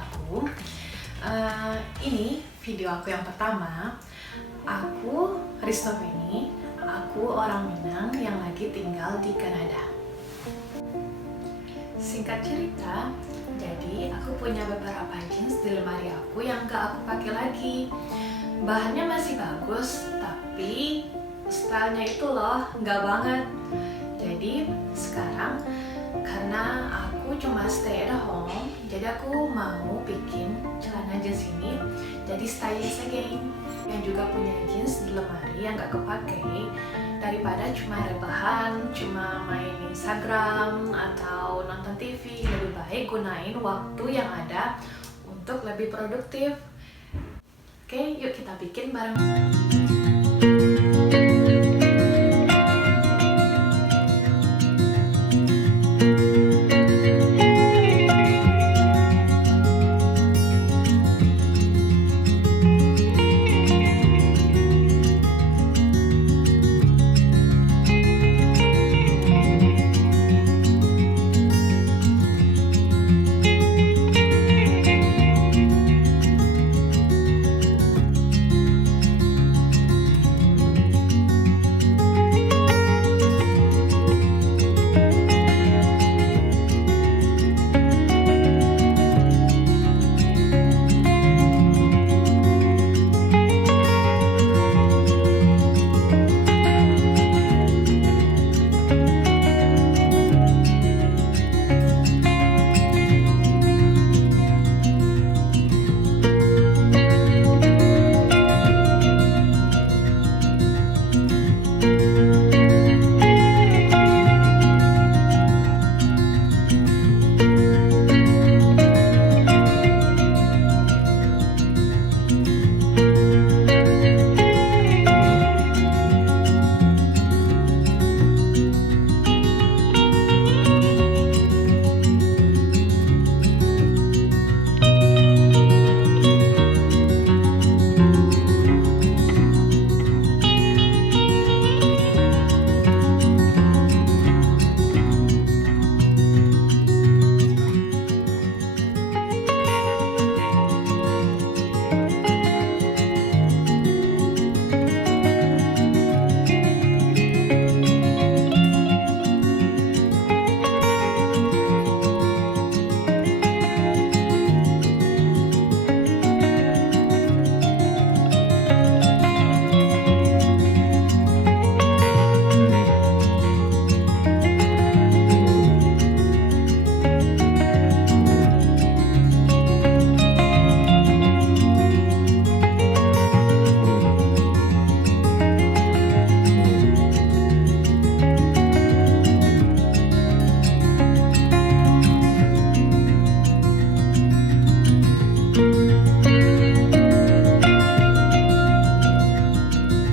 aku. Ini video aku yang pertama. Aku Ristoveni, aku orang Minang yang lagi tinggal di Kanada. Singkat cerita, jadi aku punya beberapa jeans di lemari aku yang gak aku pakai lagi. Bahannya masih bagus, tapi stylenya itu loh nggak banget. Jadi sekarang karena aku cuma stay at home, jadi aku mau bikin celana jeans ini jadi stylish again. Yang juga punya jeans di lemari yang gak kepake, daripada cuma rebahan, cuma main Instagram atau nonton TV, lebih baik gunain waktu yang ada untuk lebih produktif. Oke, yuk kita bikin bareng.